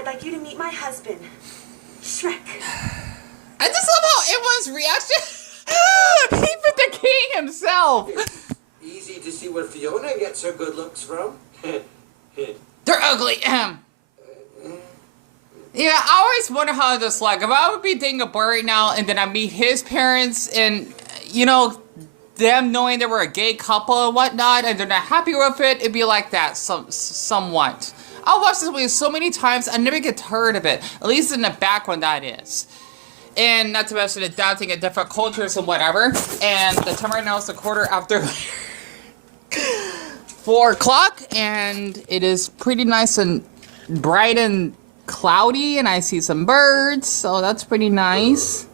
I'd like you to meet my husband, Shrek. I just love how everyone's reaction. Even the king himself. It's easy to see where Fiona gets her good looks from. They're ugly. Yeah, I always wonder how this like. If I would be dating a boy right now, and then I meet his parents, and you know, them knowing they were a gay couple and whatnot, and they're not happy with it, it'd be like that somewhat. I've watched this movie so many times, I never get tired of it. At least in the background, that is. And not to mention adapting at different cultures and whatever. And the time right now is a quarter after 4 o'clock, and it is pretty nice and bright and cloudy, and I see some birds, so that's pretty nice.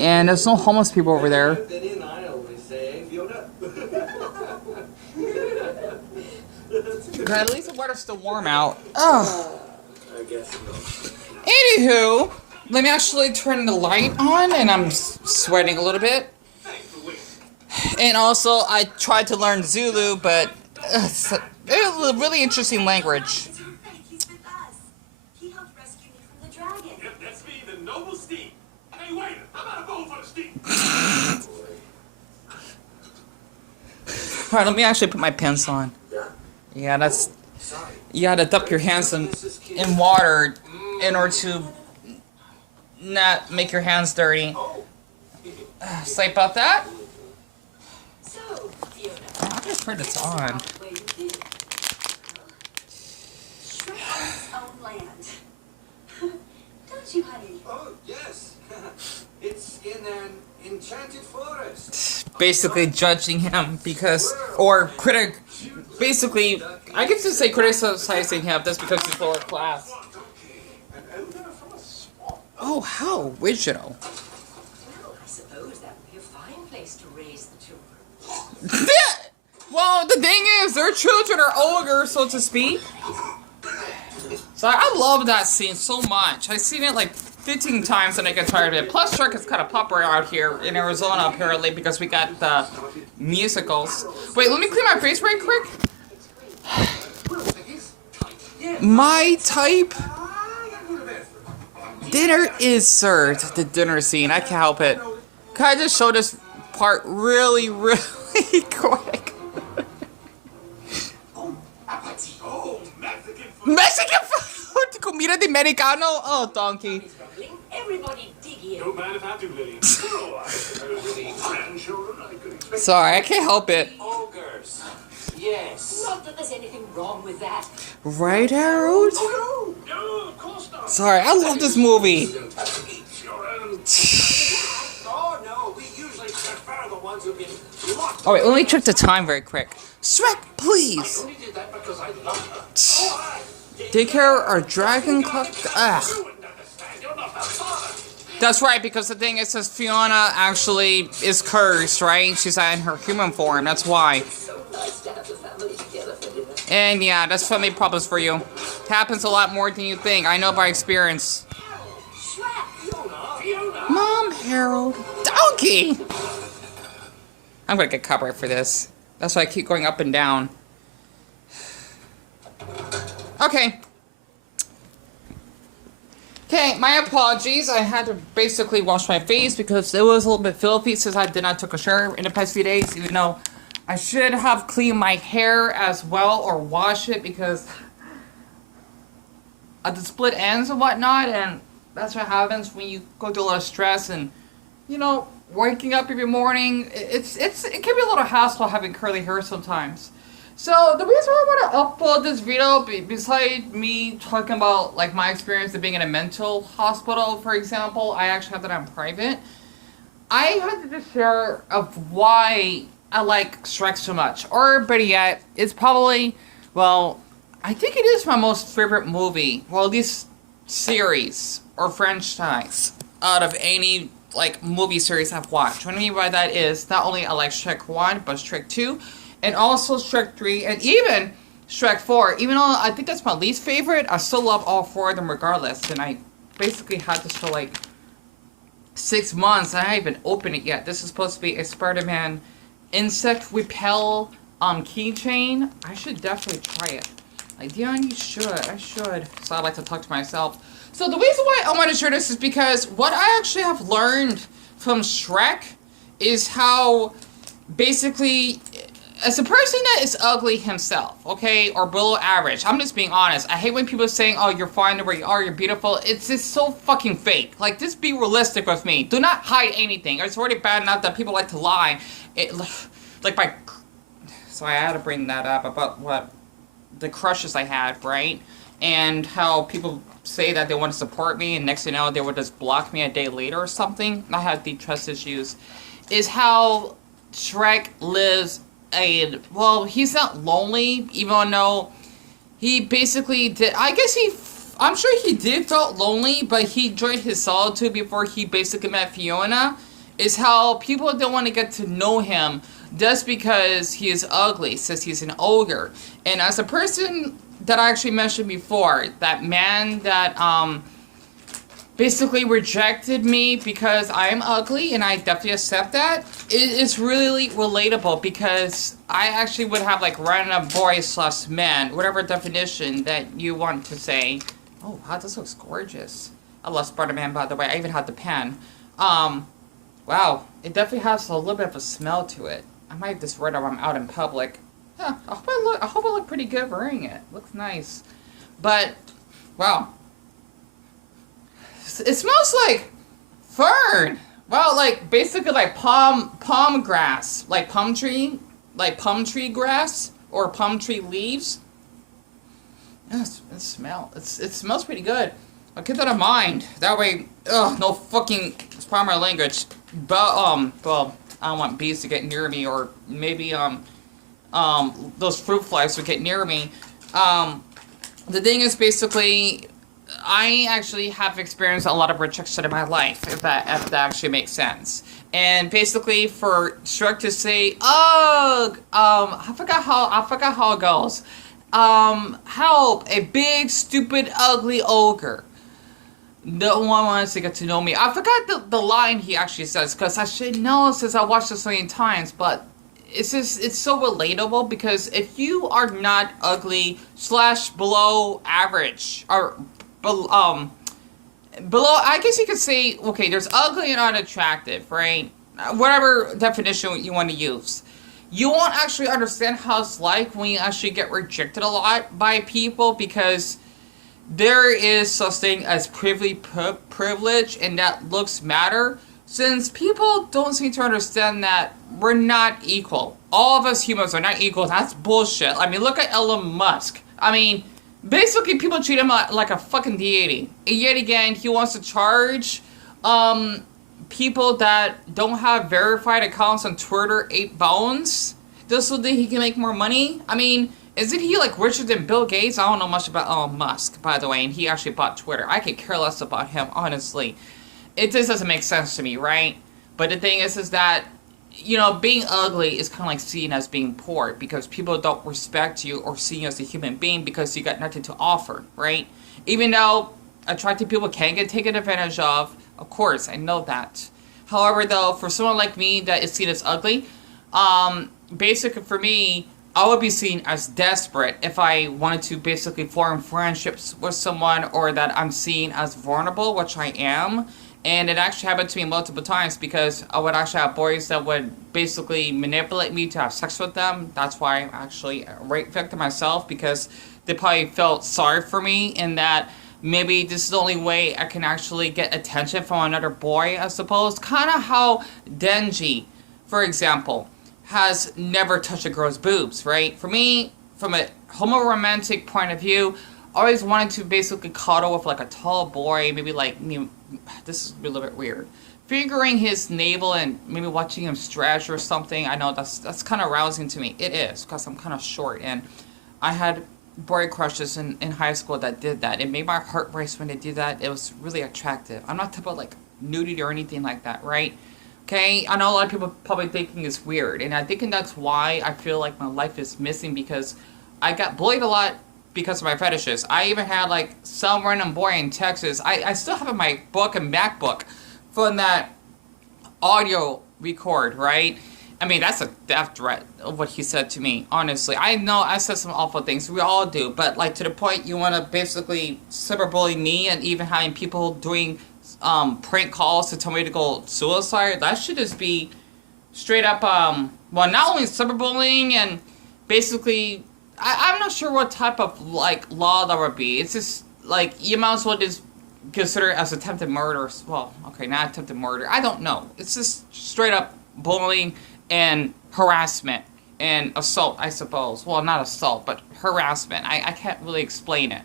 And there's no homeless people over there. But at least the weather's still warm out. Oh. Anywho, let me actually turn the light on, and I'm sweating a little bit. And also, I tried to learn Zulu, but it's a really interesting language. Alright, let me actually put my pants on. Yeah, that's... You gotta dip your hands in water in order to not make your hands dirty. Say about that? I just heard it's on. Don't you, honey? Oh, yes. It's in an enchanted forest. Basically judging him because, or basically, I guess to say criticizing him just because he's lower class. Oh, how original. Well, I suppose that would be a fine place to raise the children. Well, the thing is, their children are older, so to speak. So I love that scene so much. I've seen it like 15 times and I get tired of it. Plus, Shrek is kind of popular out here in Arizona, apparently, because we got the musicals. Wait, let me clean my face right quick. My type. Dinner is served. The dinner scene. I can't help it. Can I just show this part really, really quick? Mexican food! Comida de Mexicano? Oh, donkey. Everybody dig in. Don't mind if I do, Lily. Sorry, I can't help it. Ogres. Yes. Not that there's anything wrong with that. Right, Harold? No, of course not. Sorry, I love this movie. Oh, no, we usually prefer the ones who've been locked. Alright, let me check the time very quick. Shrek, please. I only did that because I love her. Daycare or dragon clock? Ugh. That's right, because the thing is, says Fiona actually is cursed, right? She's in her human form, that's why. And yeah, that's family problems for you. Happens a lot more than you think. I know by experience. Mom, Harold. Donkey! I'm gonna get copyright for this. That's why I keep going up and down. Okay. Okay, my apologies. I had to basically wash my face because it was a little bit filthy since I did not take a shower in the past few days, even though I should have cleaned my hair as well or wash it because of the split ends and whatnot, and that's what happens when you go through a lot of stress and, you know, waking up every morning. It can be a little hassle having curly hair sometimes. So the reason why I want to upload this video, besides me talking about like my experience of being in a mental hospital, for example, I actually have that on private. I had to just share of why I like Shrek so much, or better yet, it's probably, well, I think it is my most favorite movie, well, at least series or franchise out of any like movie series I've watched. What I mean by that is not only I like Shrek 1, but Shrek 2. And also Shrek 3, and even Shrek 4. Even though I think that's my least favorite, I still love all 4 of them regardless. And I basically had this for like 6 months, and I haven't even opened it yet. This is supposed to be a Spider-Man insect repel keychain. I should definitely try it. Like, Dion, you should. I should. So I like to talk to myself. So the reason why I want to share this is because what I actually have learned from Shrek is how basically, as a person that is ugly himself, okay, or below average, I'm just being honest. I hate when people are saying, oh, you're fine the way you are, you're beautiful. It's just so fucking fake. Like, just be realistic with me. Do not hide anything. It's already bad enough that people like to lie. So I had to bring that up about what the crushes I had, right? And how people say that they want to support me, and next thing you know, they would just block me a day later or something. I had deep trust issues. Is how Shrek lives well, he's not lonely, even though he basically did, I'm sure he did felt lonely, but he enjoyed his solitude before he basically met Fiona. Is how people don't want to get to know him just because he is ugly, since he's an ogre. And as a person that I actually mentioned before, that man that basically rejected me because I am ugly, and I definitely accept that, it is really relatable, because I actually would have like random boys/men, whatever definition that you want to say. Oh wow, this looks gorgeous. I love Spider-Man, by the way. I even had the pen. Wow, it definitely has a little bit of a smell to it. I might just wear it when I'm out in public. Yeah, I hope I look pretty good wearing it. Looks nice. But, wow. It smells like fern. Well, like, basically like palm grass. Like palm tree grass, or palm tree leaves. Yes, it smells pretty good. I'll keep that in mind. That way, no fucking, it's part of my language. But, well, I don't want bees to get near me, or maybe, those fruit flies would get near me. The thing is, basically, I actually have experienced a lot of rejection in my life, if that actually makes sense. And basically, for Shrek to say, I forgot how it goes. Help, a big, stupid, ugly ogre. No one wants to get to know me. I forgot the line he actually says, because I should know since I watched this so many times, but it's so relatable, because if you are not ugly / below average, or below, I guess you could say, okay, there's ugly and unattractive, right? Whatever definition you want to use. You won't actually understand how it's like when you actually get rejected a lot by people, because there is such thing as privilege, and that looks matter, since people don't seem to understand that we're not equal. All of us humans are not equal. That's bullshit. I mean, look at Elon Musk. I mean, basically people treat him like a fucking deity. And yet again, he wants to charge people that don't have verified accounts on Twitter 8 bones just so that he can make more money. I mean, isn't he like richer than Bill Gates? I don't know much about Elon Musk, by the way, and he actually bought Twitter. I could care less about him, honestly. It just doesn't make sense to me, right? But the thing is that, you know, being ugly is kind of like seen as being poor, because people don't respect you or see you as a human being because you got nothing to offer, right? Even though attractive people can get taken advantage of course, I know that. However, though, for someone like me that is seen as ugly, basically for me, I would be seen as desperate if I wanted to basically form friendships with someone, or that I'm seen as vulnerable, which I am. And it actually happened to me multiple times, because I would actually have boys that would basically manipulate me to have sex with them. That's why I'm actually a rape victim myself, because they probably felt sorry for me, in that maybe this is the only way I can actually get attention from another boy, I suppose. Kind of how Denji, for example, has never touched a girl's boobs, right? For me, from a homo-romantic point of view, I always wanted to basically cuddle with like a tall boy, maybe like, this is a little bit weird, fingering his navel and maybe watching him stretch or something. I know that's kind of arousing to me. It is, because I'm kind of short, and I had boy crushes in high school that did that. It made my heart race when they did that. It was really attractive. I'm not talking about like nudity or anything like that, right? Okay, I know a lot of people probably thinking it's weird, and I think that's why I feel like my life is missing, because I got bullied a lot because of my fetishes. I even had like some random boy in Texas. I still have in my book and MacBook from that audio record, right? I mean, that's a death threat of what he said to me, honestly. I know I said some awful things. We all do. But, like, to the point you want to basically cyberbully me and even having people doing prank calls to tell me to go suicide, that should just be straight up, well, not only cyberbullying and basically, I'm not sure what type of, like, law that would be. It's just, like, you might as well just consider it as attempted murder. Well, okay, not attempted murder. I don't know. It's just straight up bullying and harassment and assault, I suppose. Well, not assault, but harassment. I can't really explain it.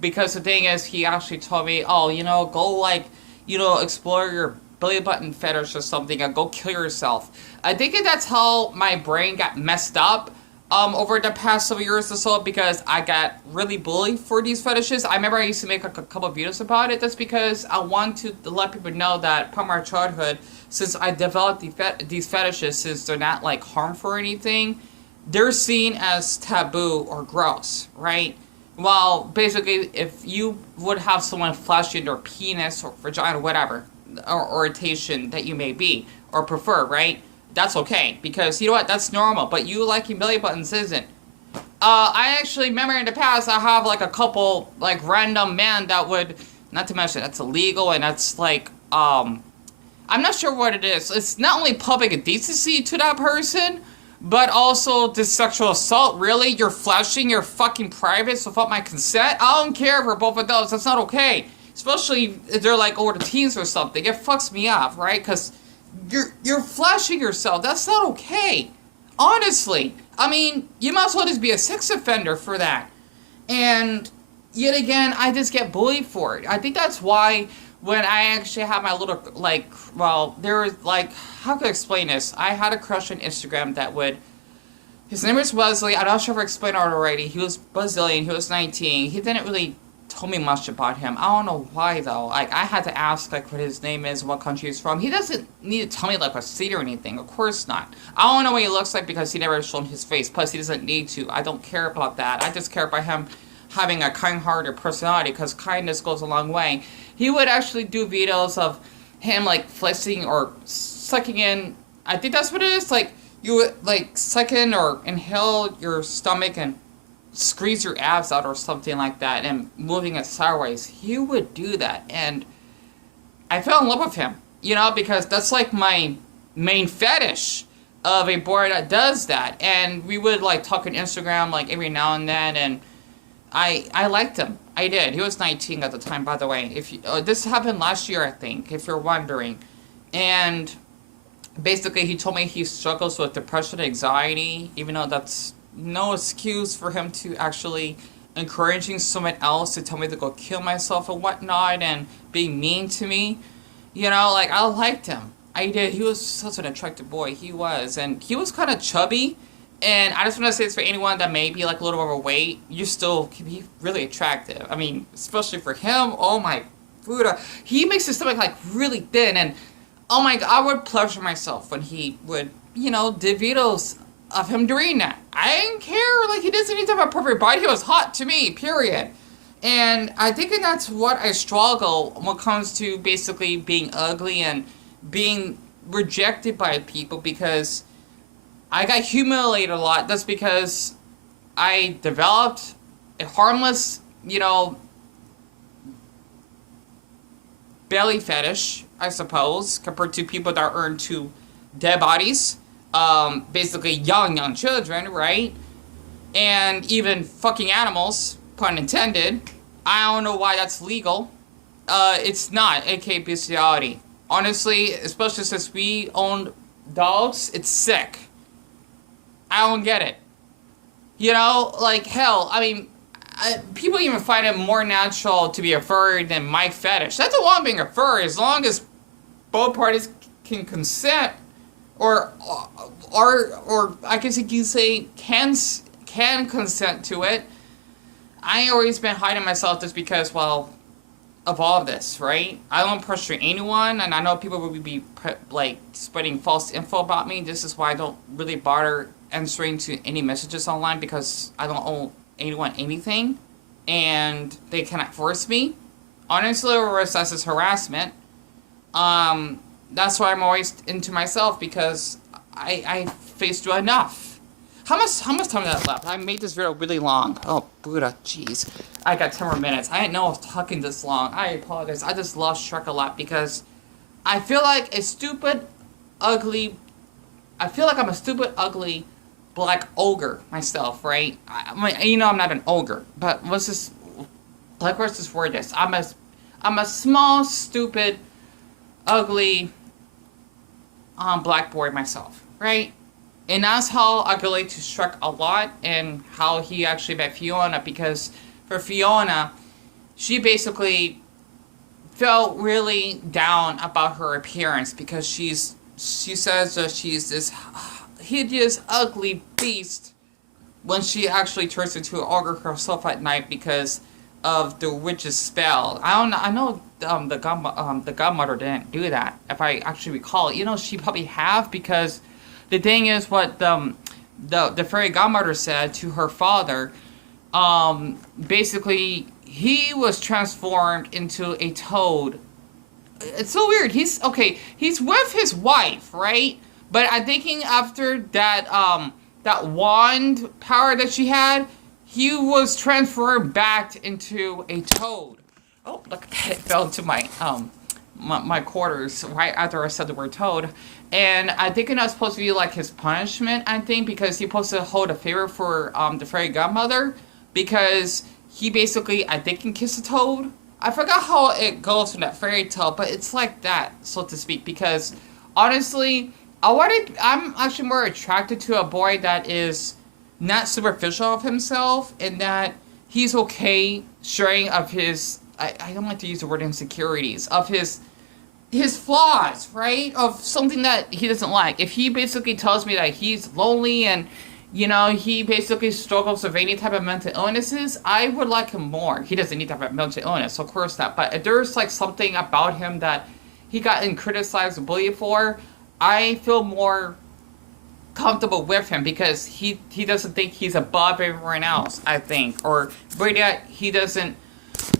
Because the thing is, he actually told me, oh, you know, go, like, you know, explore your belly button fetish or something and go kill yourself. I think that's how my brain got messed up over the past several years or so, because I got really bullied for these fetishes. I remember I used to make like a couple of videos about it. That's because I want to let people know that from my childhood, since I developed these fetishes, since they're not like harmful or anything, they're seen as taboo or gross, right? Well, basically, if you would have someone flash in their penis or vagina, whatever, or orientation that you may be or prefer, right? That's okay, because you know what, that's normal, but you liking belly buttons isn't. I actually remember in the past, I have like a couple, like, random men that would, not to mention, that's illegal, and that's like, I'm not sure what it is. It's not only public indecency to that person, but also this sexual assault. Really? You're flashing your fucking privates without my consent? I don't care for both of those, that's not okay. Especially if they're like over the teens or something. It fucks me off, right? Because you're flashing yourself. That's not okay. Honestly. I mean, you might as well just be a sex offender for that. And yet again, I just get bullied for it. I think that's why when I actually had my little, like, well, there was, like, how can I explain this? I had a crush on Instagram that would, his name was Wesley. I'm not sure if I explained it already. He was Brazilian. He was 19. He didn't really told me much about him. I don't know why though. Like, I had to ask like what his name is, what country he's from. He doesn't need to tell me like a city or anything. Of course not. I don't know what he looks like because he never shown his face. Plus, he doesn't need to. I don't care about that. I just care about him having a kind-hearted personality, because kindness goes a long way. He would actually do videos of him like flexing or sucking in. I think that's what it is. Like, you would like suck in or inhale your stomach and squeeze your abs out or something like that and moving it sideways. He would do that, and I fell in love with him, you know, because that's like my main fetish of a boy that does that. And we would like talk on Instagram like every now and then, and I liked him. I did. He was 19 at the time, by the way. If you, this happened last year, I think, if you're wondering. And basically he told me he struggles with depression and anxiety, even though that's no excuse for him to actually encouraging someone else to tell me to go kill myself and whatnot and being mean to me. You know, like, I liked him. I did. He was such an attractive boy. He was. And he was kind of chubby. And I just want to say this for anyone that may be like a little overweight, you still can be really attractive. I mean, especially for him. Oh my Buddha. He makes his stomach like really thin. And oh my God, I would pleasure myself when he would, you know, do videos of him doing that. I didn't care. Like, he doesn't need to have a perfect body. He was hot to me, period. And I think that's what I struggle when it comes to basically being ugly and being rejected by people, because I got humiliated a lot. That's because I developed a harmless, you know, belly fetish, I suppose, compared to people that are into dead bodies. Basically young children, right? And even fucking animals, pun intended. I don't know why that's legal. It's not, aka bestiality. Honestly, especially since we own dogs, it's sick. I don't get it. You know, like, hell, I mean, people even find it more natural to be a furry than my fetish. That's a long being a furry, as long as both parties can consent. Or I guess you can say can consent to it. I always been hiding myself just because, well, of all of this, right? I don't pressure anyone, and I know people will be like spreading false info about me. This is why I don't really bother answering to any messages online, because I don't owe anyone anything, and they cannot force me. Honestly, or that's as harassment. That's why I'm always into myself, because I faced through enough. How much time did I left? I made this video really long. Oh, Buddha, jeez. I got 10 more minutes. I didn't know I was talking this long. I apologize. I just love Shrek a lot because I feel like a stupid, ugly... I feel like I'm a stupid, ugly, black ogre myself, right? I mean, you know I'm not an ogre, but what's this... Like, where's this word is? I'm a small, stupid, ugly, black boy myself, right? And that's how I relate to Shrek a lot, and how he actually met Fiona, because for Fiona, she basically felt really down about her appearance, because she says that she's this hideous, ugly beast when she actually turns into an ogre herself at night because of the witch's spell. I know the godmother didn't do that, if I actually recall. You know, she probably have, because the thing is what the fairy godmother said to her father, basically he was transformed into a toad. It's so weird. He's with his wife, right? But I'm thinking after that that wand power that she had, he was transformed back into a toad. Oh, look, it fell into my my quarters right after I said the word toad. And I think that's supposed to be like his punishment, I think, because he's supposed to hold a favor for the fairy godmother, because he basically, I think, can kiss a toad. I forgot how it goes in that fairy tale, but it's like that, so to speak, because honestly, I'm actually more attracted to a boy that is not superficial of himself, and that he's okay sharing of his, I don't like to use the word insecurities, of his flaws, right? Of something that he doesn't like. If he basically tells me that he's lonely and, you know, he basically struggles with any type of mental illnesses, I would like him more. He doesn't need to have a mental illness, of course not. But if there's like something about him that he gotten criticized and bullied for, I feel more comfortable with him, because he doesn't think he's above everyone else, I think. Or but yet he doesn't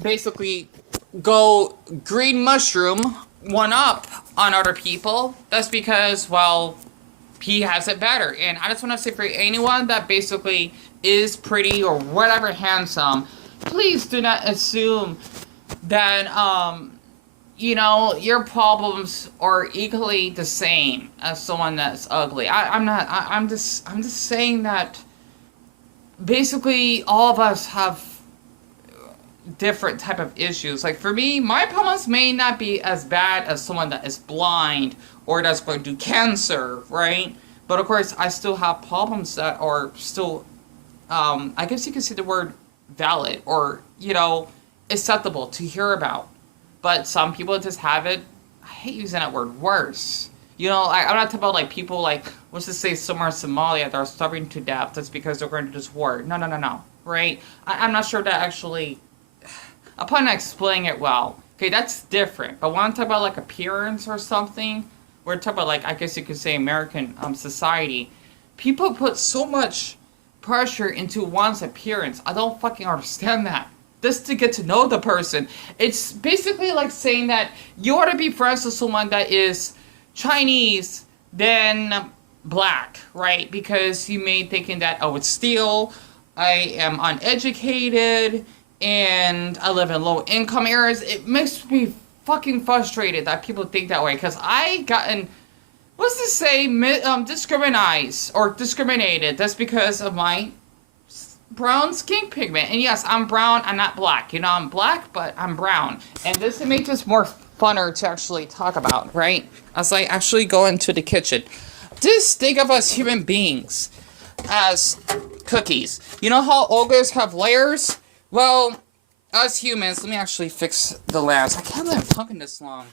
basically go green mushroom one up on other people. That's because, well, he has it better. And I just want to say, for anyone that basically is pretty or whatever handsome, please do not assume that you know, your problems are equally the same as someone that's ugly. I'm just saying that basically all of us have different type of issues. Like for me, my problems may not be as bad as someone that is blind or that's going to do cancer, right? But of course, I still have problems that are still, I guess you could say the word valid, or, you know, acceptable to hear about. But some people just have it, I hate using that word, worse. You know, I'm not talking about like people like, let's just say somewhere in Somalia that are starving to death. That's because they're going to this war. No. Right? I'm not sure that actually, I'm probably not explaining it well. Okay, that's different. But when I'm talking about like appearance or something, we're talking about like, I guess you could say American society. People put so much pressure into one's appearance. I don't fucking understand that. Just to get to know the person. It's basically like saying that you ought to be friends with someone that is Chinese than black, right? Because you may thinking that, oh, it's steel, I am uneducated, and I live in low income areas. It makes me fucking frustrated that people think that way, because I gotten, what's to say, discriminated. That's because of my brown skin pigment. And yes, I'm brown, I'm not black. You know, I'm black, but I'm brown. And this makes this more funner to actually talk about, right? As I actually go into the kitchen. Just think of us human beings as cookies. You know how ogres have layers? Well, us humans, let me actually fix the lamps. I can't believe I'm talking this long.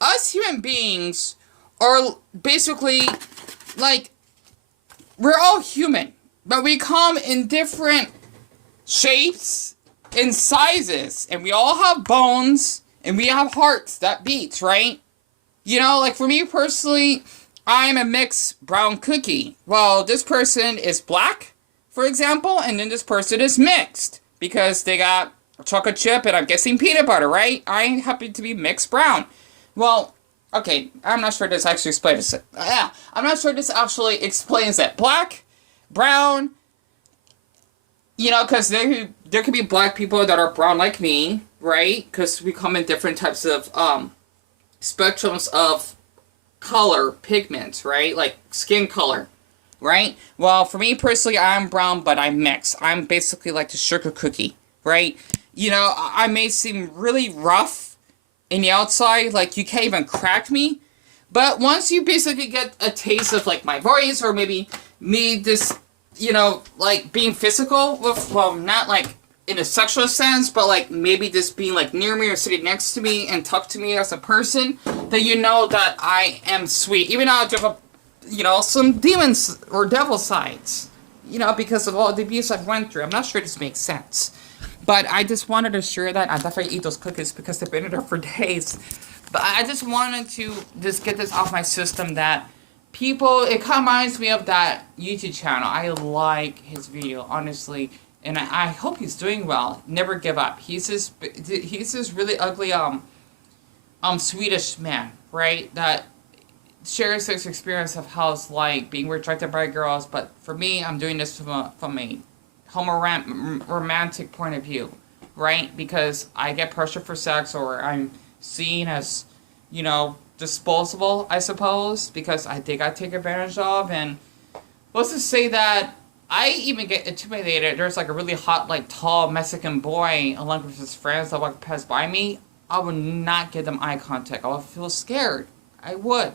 Us human beings are basically, like, we're all human. But we come in different shapes and sizes. And we all have bones. And we have hearts that beats, right? You know, like for me personally, I'm a mixed brown cookie. Well, this person is black, for example. And then this person is mixed. Because they got chocolate chip and I'm guessing peanut butter, right? I happen to be mixed brown. Well, Okay, I'm not sure this actually explains it. Yeah, I'm not sure this actually explains it. Black, brown, you know, because there could be black people that are brown like me, right? Because we come in different types of spectrums of color, pigments, right? Like skin color, right? Well, for me personally, I'm brown, but I'm mixed. I'm basically like the sugar cookie, right? You know, I may seem really rough in the outside, like you can't even crack me. But once you basically get a taste of like my voice, or maybe me just, you know, like being physical with, well, not like in a sexual sense, but like maybe just being like near me or sitting next to me and talk to me as a person, then you know that I am sweet. Even though I do have, you know, some demons or devil sides, you know, because of all the abuse I've went through. I'm not sure this makes sense. But I just wanted to share that. I definitely eat those cookies because they've been in there for days. But I just wanted to just get this off my system that people, it kind of reminds me of that YouTube channel. I like his video, honestly. And I hope he's doing well. Never give up. He's this really ugly, Swedish man, right? That shares his experience of how it's like being rejected by girls. But for me, I'm doing this from a romantic point of view, right? Because I get pressure for sex, or I'm seen as, you know, disposable, I suppose, because I think I take advantage of. And let's just say that I even get intimidated. There's like a really hot, like tall Mexican boy along with his friends that walk past by me. I would not give them eye contact. I would feel scared. I would.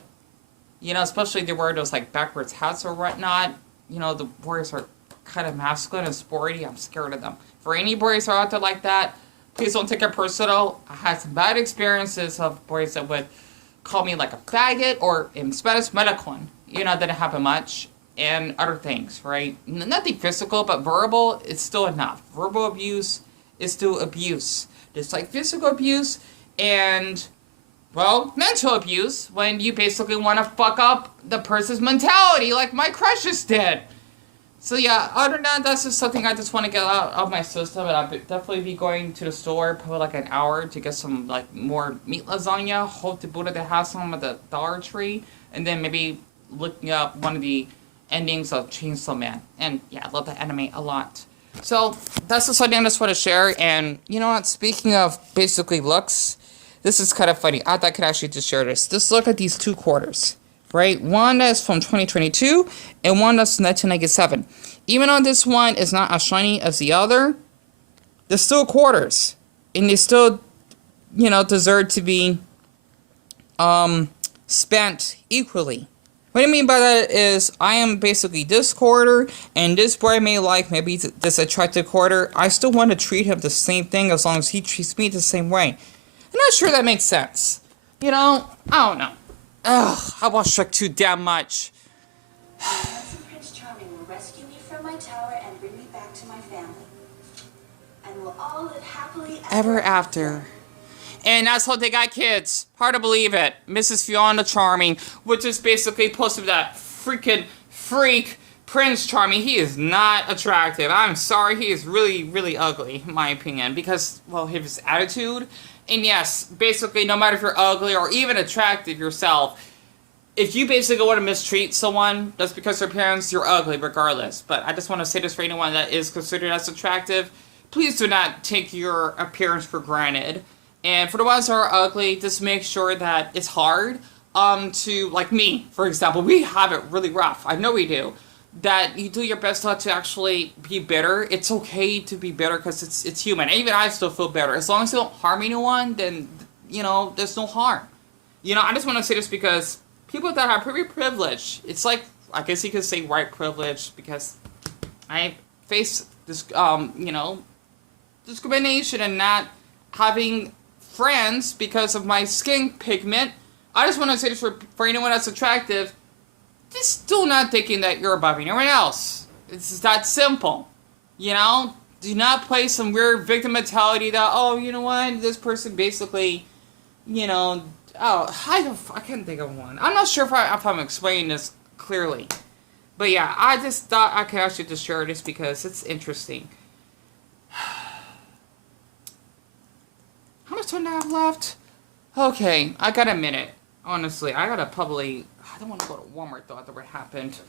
You know, especially if they wear those like backwards hats or whatnot. You know, the boys are kind of masculine and sporty. I'm scared of them. For any boys who are out there like that, please don't take it personal. I had some bad experiences of boys that would call me like a faggot, or in Spanish, maricon. You know, that didn't happen much. And other things, right? Nothing physical, but verbal is still enough. Verbal abuse is still abuse. Just like physical abuse and, well, mental abuse, when you basically want to fuck up the person's mentality like my crushes did. So yeah, other than that, that's just something I just want to get out of my system. And I'll definitely be going to the store probably like an hour to get some like more meat lasagna. Hope to Buddha they have some at the Dollar Tree. And then maybe looking up one of the endings of Chainsaw Man. And yeah, I love that anime a lot. So that's just something I just want to share. And you know what, speaking of basically looks, this is kind of funny. I thought I could actually just share this. Just look at these two quarters, right? One that's from 2022 and one that's 1997. Even though this one is not as shiny as the other, they're still quarters. And they still, you know, deserve to be spent equally. What I mean by that is, I am basically this quarter, and this boy may like maybe this attractive quarter. I still want to treat him the same thing as long as he treats me the same way. I'm not sure that makes sense. You know, I don't know. Ugh, I watch Shrek too damn much. Prince Charming will rescue me from my tower and bring me back to my family. And we'll all live happily Ever after. And that's how they got kids. Hard to believe it. Mrs. Fiona Charming, which is basically supposed to be that freaking freak Prince Charming. He is not attractive. I'm sorry, he is really, really ugly, in my opinion. Because, well, his attitude. And yes, basically, no matter if you're ugly or even attractive yourself, if you basically want to mistreat someone, that's because their parents, you're ugly regardless. But I just want to say this for anyone that is considered as attractive. Please do not take your appearance for granted. And for the ones who are ugly, just make sure that it's hard to, like me, for example, we have it really rough. I know we do. That you do your best not to actually be bitter. It's okay to be bitter because it's human. And even I still feel bitter. As long as you don't harm anyone, then, you know, there's no harm. You know, I just want to say this because people that have pretty privilege, it's like, I guess you could say white privilege, because I face this, you know, discrimination and not having friends because of my skin pigment. I just want to say this for anyone that's attractive, just do not thinking that you're above anyone else. It's that simple. You know? Do not play some weird victim mentality that, oh, you know what, this person basically, you know, oh, I can't think of one. I'm not sure if I'm explaining this clearly. But yeah, I just thought I could actually just share this because it's interesting. How much time do I have left? Okay, I got a minute. Honestly, I gotta probably... I don't want to go to Walmart though after what happened.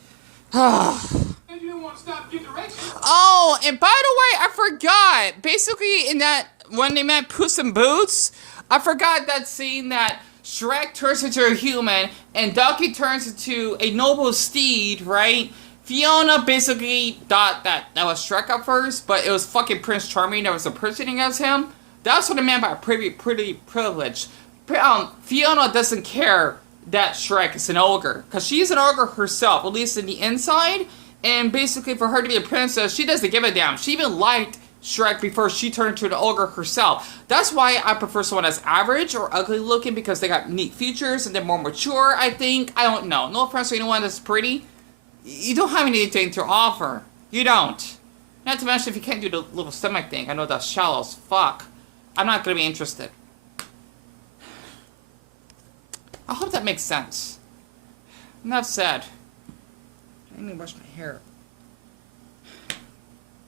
And you didn't want to stop getting directions. Oh, and by the way, I forgot. Basically, in that, when they met Puss in Boots, I forgot that scene that Shrek turns into a human and Ducky turns into a noble steed, right? Fiona basically thought that was Shrek at first, but it was fucking Prince Charming that was impersonating as him. That's what I meant by pretty privilege. Fiona doesn't care that Shrek is an ogre, because she's an ogre herself, at least in the inside, and basically for her to be a princess, she doesn't give a damn. She even liked Shrek before she turned into an ogre herself. That's why I prefer someone that's average or ugly looking, because they got neat features and they're more mature, I think. I don't know. No offense to anyone that's pretty. You don't have anything to offer. You don't. Not to mention if you can't do the little stomach thing. I know that's shallow as fuck. I'm not going to be interested. I hope that makes sense. Enough said. I need to wash my hair.